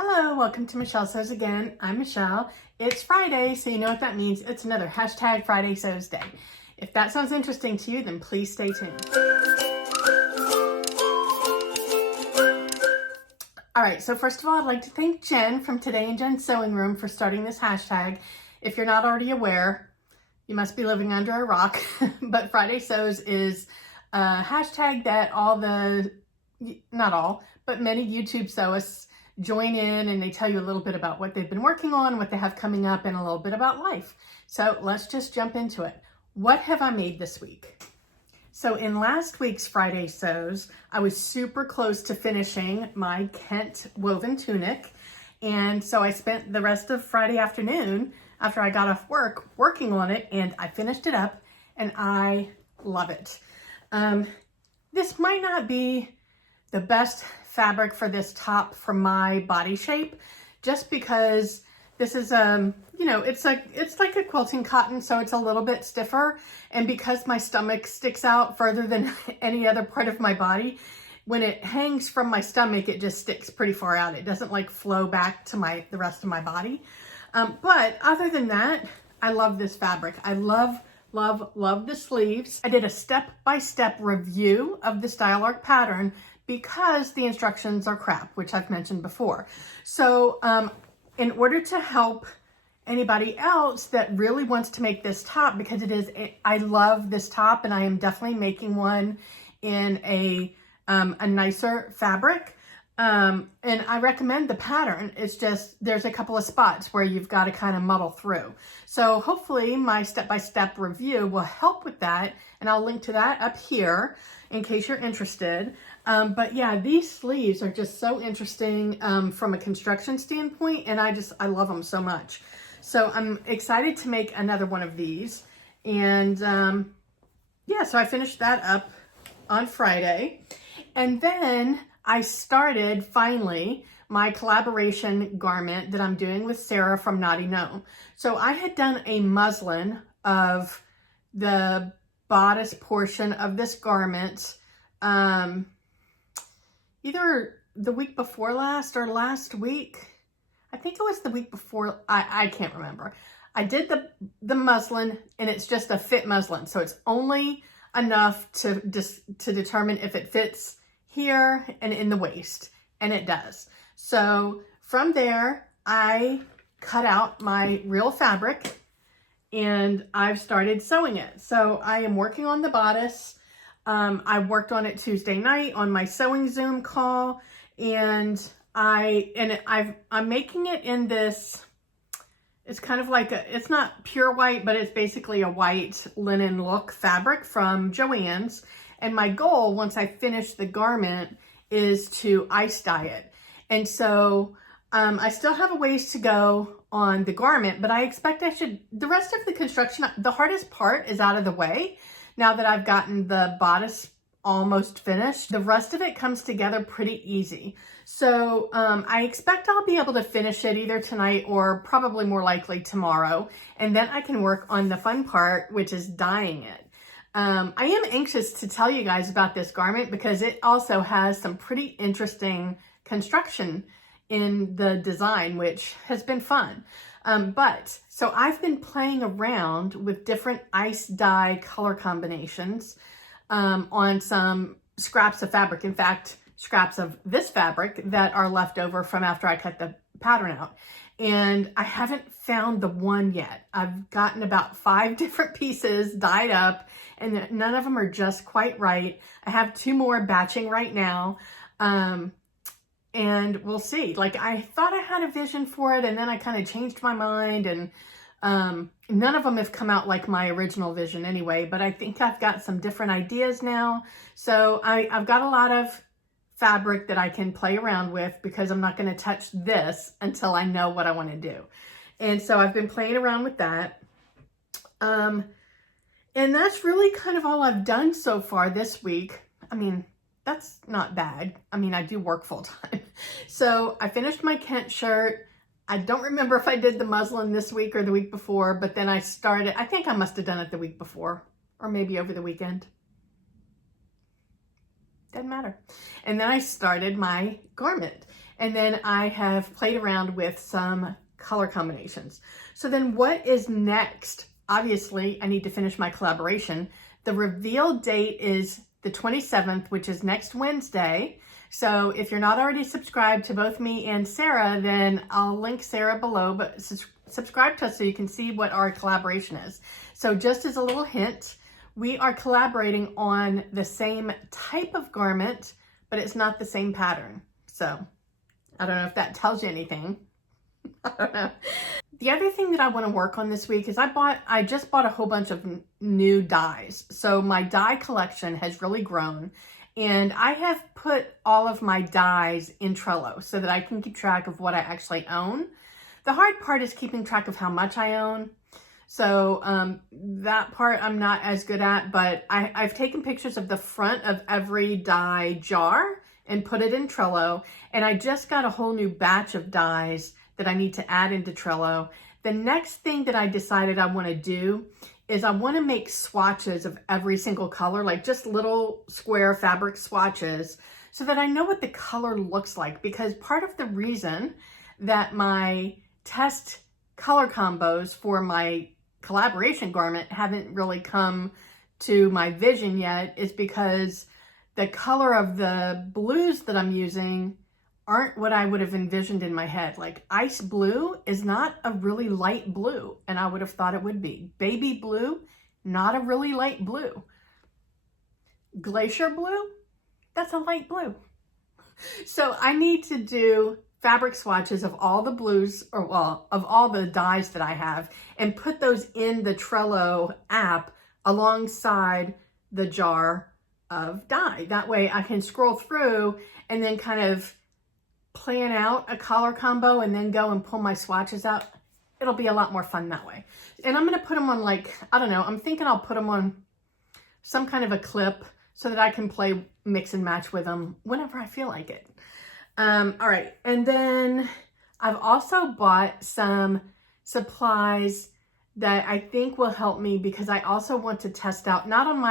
Hello, welcome to Michelle Sews Again. I'm Michelle. It's Friday, so you know what that means. It's another hashtag Friday Sews Day. If that sounds interesting to you, then please stay tuned. All right, so first of all, I'd like to thank Jen from Today in Jen's Sewing Room for starting this hashtag. If you're not already aware, you must be living under a rock, but Friday Sews is a hashtag that not all, but many YouTube sewists join in, and they tell you a little bit about what they've been working on, what they have coming up, and a little bit about life. So let's just jump into it. What have I made this week? So in last week's Friday Sews, I was super close to finishing my Kent woven tunic. And so I spent the rest of Friday afternoon after I got off work working on it, and I finished it up and I love it. This might not be the best fabric for this top for my body shape, just because this is it's like a quilting cotton, so it's a little bit stiffer, and because my stomach sticks out further than any other part of my body, when it hangs from my stomach, it just sticks pretty far out. It doesn't like flow back to the rest of my body. But other than that, I love this fabric. I love the sleeves. I did a step-by-step review of the style arc pattern because the instructions are crap, which I've mentioned before. So in order to help anybody else that really wants to make this top, because I love this top, and I am definitely making one in a nicer fabric. And I recommend the pattern. It's just, there's a couple of spots where you've got to kind of muddle through. So hopefully my step-by-step review will help with that. And I'll link to that up here in case you're interested. But yeah, these sleeves are just so interesting from a construction standpoint. And I love them so much. So I'm excited to make another one of these. And yeah, so I finished that up on Friday. And then I started finally my collaboration garment that I'm doing with Sarah from Naughty Gnome. So I had done a muslin of the bodice portion of this garment either the week before last or last week. I think it was the week before. I can't remember. I did the muslin, and it's just a fit muslin. So it's only enough to determine if it fits here and in the waist, and it does. So from there, I cut out my real fabric and I've started sewing it. So I am working on the bodice. I worked on it Tuesday night on my sewing Zoom call, and I'm making it in this, it's kind of like it's not pure white, but it's basically a white linen look fabric from Joann's. And my goal, once I finish the garment, is to ice dye it. And so I still have a ways to go on the garment, but I expect the rest of the construction, the hardest part is out of the way. Now that I've gotten the bodice almost finished, the rest of it comes together pretty easy. So I expect I'll be able to finish it either tonight or probably more likely tomorrow. And then I can work on the fun part, which is dyeing it. I am anxious to tell you guys about this garment because it also has some pretty interesting construction in the design, which has been fun. So I've been playing around with different ice dye color combinations on some scraps of fabric. In fact, scraps of this fabric that are left over from after I cut the pattern out. And I haven't found the one yet. I've gotten about 5 different pieces dyed up, and none of them are just quite right. I have 2 more batching right now. And we'll see. Like, I thought I had a vision for it, and then I kind of changed my mind, and none of them have come out like my original vision anyway, but I think I've got some different ideas now. So I've got a lot of fabric that I can play around with because I'm not going to touch this until I know what I want to do. And so I've been playing around with that. And that's really kind of all I've done so far this week. I mean, that's not bad. I mean, I do work full time. So I finished my Kent shirt. I don't remember if I did the muslin this week or the week before, but then I think I must have done it the week before or maybe over the weekend. Doesn't matter. And then I started my garment. And then I have played around with some color combinations. So then what is next? Obviously, I need to finish my collaboration. The reveal date is the 27th, which is next Wednesday. So if you're not already subscribed to both me and Sarah, then I'll link Sarah below, but subscribe to us so you can see what our collaboration is. So just as a little hint, we are collaborating on the same type of garment, but it's not the same pattern. So I don't know if that tells you anything. I don't know. The other thing that I want to work on this week is I just bought a whole bunch of new dyes. So my dye collection has really grown, and I have put all of my dyes in Trello so that I can keep track of what I actually own. The hard part is keeping track of how much I own. So that part I'm not as good at, but I've taken pictures of the front of every dye jar and put it in Trello. And I just got a whole new batch of dyes that I need to add into Trello. The next thing that I decided I want to do is I want to make swatches of every single color, like just little square fabric swatches, so that I know what the color looks like. Because part of the reason that my test color combos for my collaboration garment haven't really come to my vision yet is because the color of the blues that I'm using aren't what I would have envisioned in my head. Like ice blue is not a really light blue, and I would have thought it would be. Baby blue, not a really light blue. Glacier blue, that's a light blue. So I need to do fabric swatches of all the blues, or well, of all the dyes that I have, and put those in the Trello app alongside the jar of dye. That way I can scroll through and then kind of plan out a color combo and then go and pull my swatches out. It'll be a lot more fun that way. And I'm going to put them on, like, I don't know, I'm thinking I'll put them on some kind of a clip so that I can play mix and match with them whenever I feel like it. All right. And then I've also bought some supplies that I think will help me, because I also want to test out, not on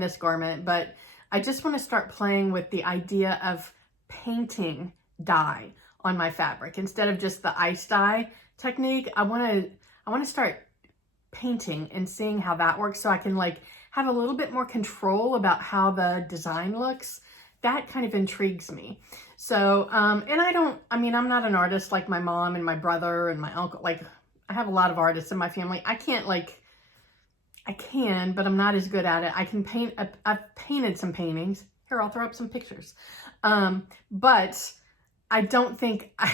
this garment, but I just want to start playing with the idea of painting dye on my fabric instead of just the ice dye technique. I want to start painting and seeing how that works, so I can like have a little bit more control about how the design looks. That kind of intrigues me. So, and I'm not an artist like my mom and my brother and my uncle. Like, I have a lot of artists in my family. I can, but I'm not as good at it. I can paint, I've painted some paintings. Here, I'll throw up some pictures. But I don't think I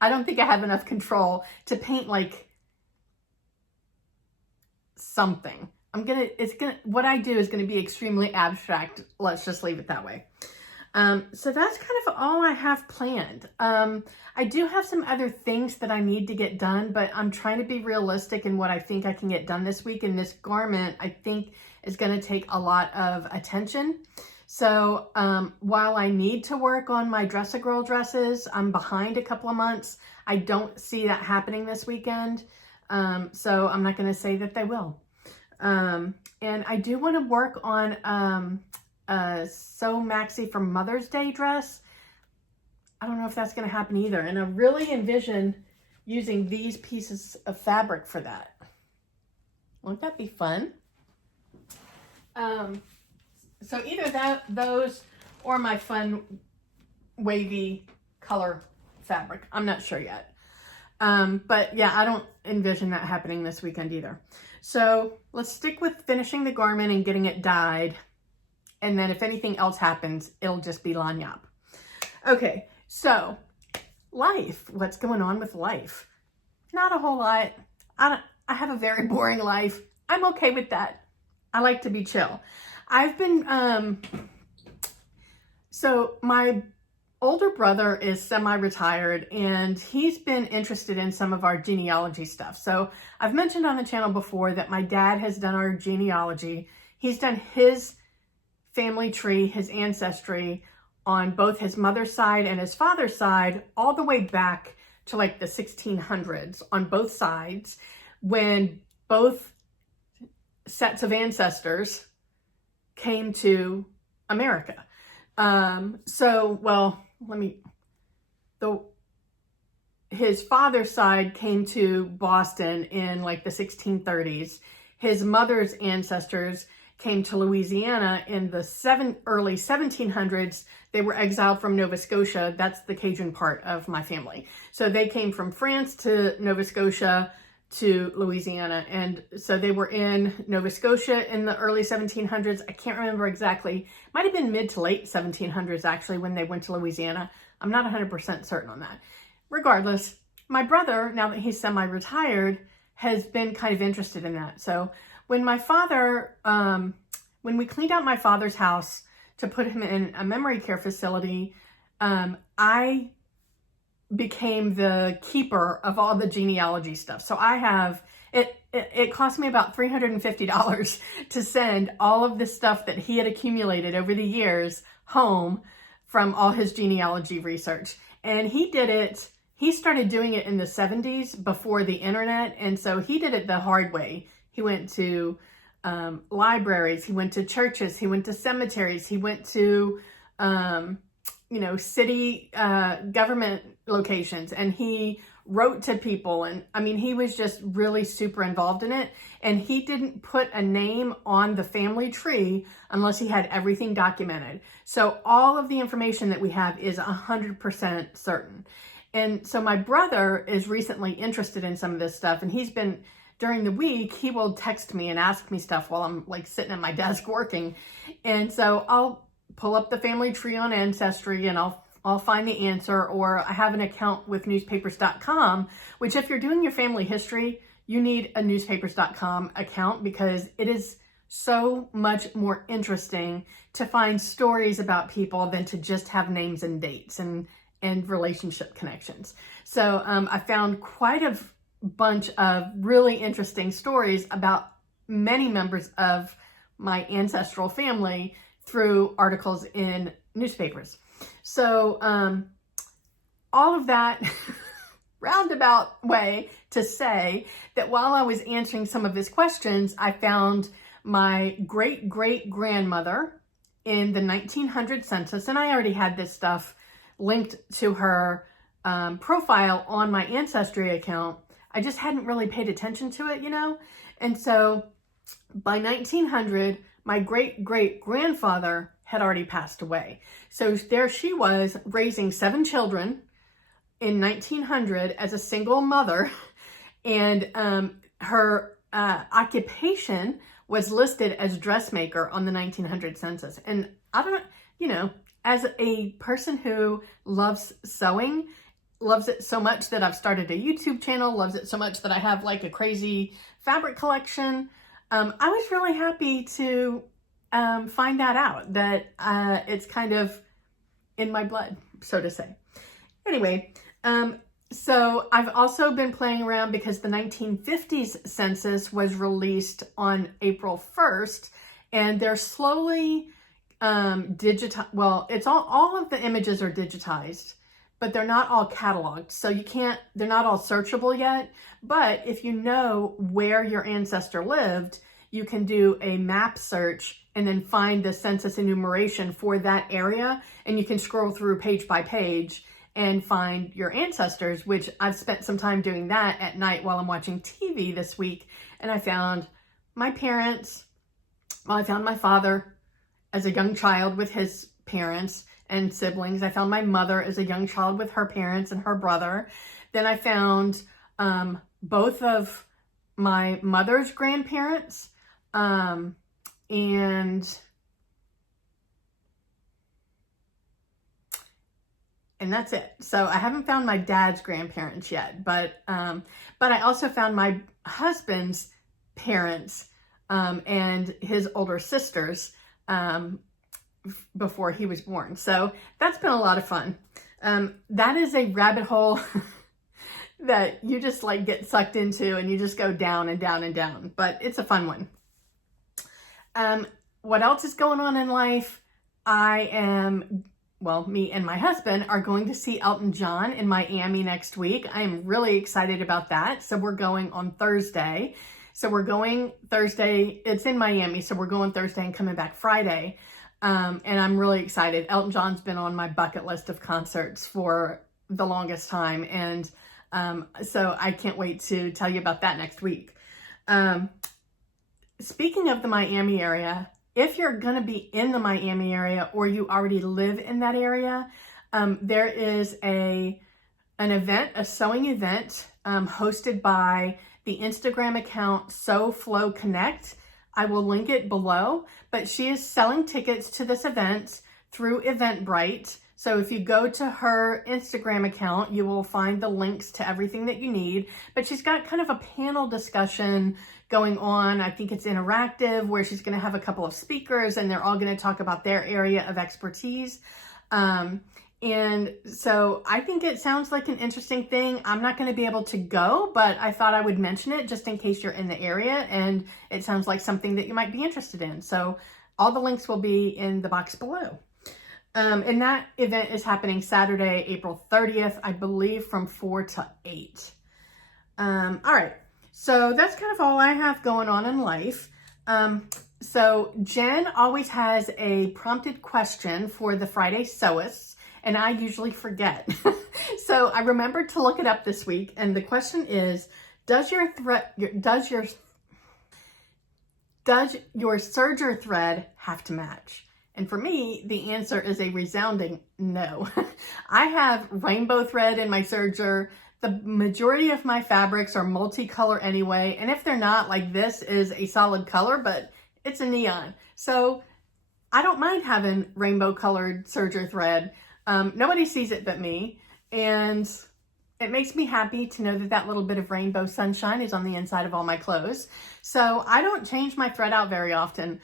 have enough control to paint like something. What I do is gonna be extremely abstract. Let's just leave it that way. So that's kind of all I have planned. I do have some other things that I need to get done, but I'm trying to be realistic in what I think I can get done this week. And this garment, I think, is going to take a lot of attention. So while I need to work on my Dress-A-Girl dresses, I'm behind a couple of months. I don't see that happening this weekend. So I'm not going to say that they will. And I do want to work on So Maxi for Mother's Day dress. I don't know if that's going to happen either. And I really envision using these pieces of fabric for that. Won't that be fun? So either those, or my fun wavy color fabric. I'm not sure yet. But yeah, I don't envision that happening this weekend either. So let's stick with finishing the garment and getting it dyed. And then if anything else happens, it'll just be lanyap. Okay, so life. What's going on with life? Not a whole lot. I have a very boring life. I'm okay with that. I like to be chill. I've been, so my older brother is semi-retired, and he's been interested in some of our genealogy stuff. So I've mentioned on the channel before that my dad has done our genealogy. He's done his family tree, his ancestry, on both his mother's side and his father's side, all the way back to like the 1600s on both sides, when both sets of ancestors came to America. Well, his father's side came to Boston in like the 1630s. His mother's ancestors came to Louisiana in the early 1700s. They were exiled from Nova Scotia. That's the Cajun part of my family. So they came from France to Nova Scotia to Louisiana. And so they were in Nova Scotia in the early 1700s. I can't remember exactly. Might have been mid to late 1700s actually when they went to Louisiana. I'm not 100% certain on that. Regardless, my brother, now that he's semi-retired, has been kind of interested in that. So when my father, when we cleaned out my father's house to put him in a memory care facility, I became the keeper of all the genealogy stuff. So I have, it cost me about $350 to send all of the stuff that he had accumulated over the years home from all his genealogy research. And he started doing it in the 70s before the internet. And so he did it the hard way. He went to libraries, he went to churches, he went to cemeteries, he went to, city government locations, and he wrote to people. And I mean, he was just really super involved in it. And he didn't put a name on the family tree unless he had everything documented. So all of the information that we have is 100% certain. And so my brother is recently interested in some of this stuff, and he's been, during the week, he will text me and ask me stuff while I'm like sitting at my desk working. And so I'll pull up the family tree on Ancestry and I'll find the answer, or I have an account with newspapers.com, which if you're doing your family history, you need a newspapers.com account because it is so much more interesting to find stories about people than to just have names and dates and relationship connections. So I found quite a bunch of really interesting stories about many members of my ancestral family through articles in newspapers. So all of that roundabout way to say that while I was answering some of his questions, I found my great-great-grandmother in the 1900 census, and I already had this stuff linked to her profile on my Ancestry account. I just hadn't really paid attention to it, And so by 1900, my great-great-grandfather had already passed away. So there she was raising 7 children in 1900 as a single mother. And her occupation was listed as dressmaker on the 1900 census. And I don't know, as a person who loves sewing, loves it so much that I've started a YouTube channel, loves it so much that I have like a crazy fabric collection. I was really happy to find that out, that it's kind of in my blood, so to say. Anyway, so I've also been playing around because the 1950s census was released on April 1st, and they're slowly it's all of the images are digitized, but they're not all cataloged. So they're not all searchable yet. But if you know where your ancestor lived, you can do a map search and then find the census enumeration for that area. And you can scroll through page by page and find your ancestors, which I've spent some time doing that at night while I'm watching TV this week. And I found my parents, I found my father as a young child with his parents and siblings. I found my mother as a young child with her parents and her brother. Then I found both of my mother's grandparents, and that's it. So I haven't found my dad's grandparents yet, but I also found my husband's parents and his older sisters before he was born. So that's been a lot of fun. That is a rabbit hole that you just like get sucked into and you just go down and down and down, but it's a fun one. What else is going on in life? Me and my husband are going to see Elton John in Miami next week. I am really excited about that. So we're going on Thursday. So we're going Thursday. It's in Miami. So we're going Thursday and coming back Friday. And I'm really excited. Elton John's been on my bucket list of concerts for the longest time. And so I can't wait to tell you about that next week. Speaking of the Miami area, if you're going to be in the Miami area or you already live in that area, there is an event, a sewing event hosted by the Instagram account SewFlow Connect. I will link it below, but she is selling tickets to this event through Eventbrite. So if you go to her Instagram account, you will find the links to everything that you need. But she's got kind of a panel discussion going on. I think it's interactive, where she's going to have a couple of speakers and they're all going to talk about their area of expertise. And so I think it sounds like an interesting thing. I'm not going to be able to go, but I thought I would mention it just in case you're in the area and it sounds like something that you might be interested in. So all the links will be in the box below. And that event is happening Saturday, April 30th, I believe, from 4 to 8. All right. So that's kind of all I have going on in life. So Jen always has a prompted question for the Friday Sewists, and I usually forget. So I remembered to look it up this week, and the question is, does your serger thread have to match? And for me, the answer is a resounding no. I have rainbow thread in my serger. The majority of my fabrics are multicolor anyway, and if they're not, like this is a solid color, but it's a neon. So I don't mind having rainbow colored serger thread. Nobody sees it but me, and it makes me happy to know that that little bit of rainbow sunshine is on the inside of all my clothes. So I don't change my thread out very often.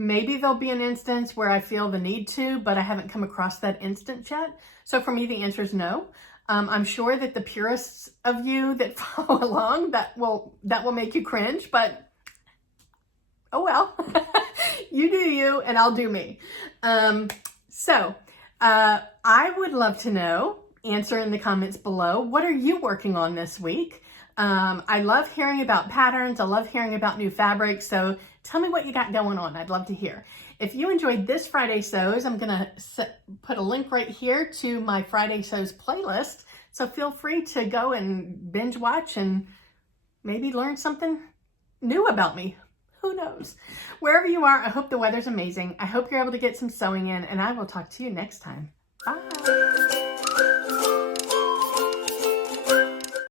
Maybe there'll be an instance where I feel the need to, but I haven't come across that instance yet. So for me, the answer is no. I'm sure that the purists of you that follow along, that will make you cringe, but oh well. You do you, and I'll do me. I would love to know, answer in the comments below, what are you working on this week? I love hearing about patterns. I love hearing about new fabrics. So tell me what you got going on. I'd love to hear. If you enjoyed this Friday Sews, I'm going to put a link right here to my Friday Sews playlist. So feel free to go and binge watch and maybe learn something new about me. Who knows? Wherever you are, I hope the weather's amazing. I hope you're able to get some sewing in, and I will talk to you next time. Bye.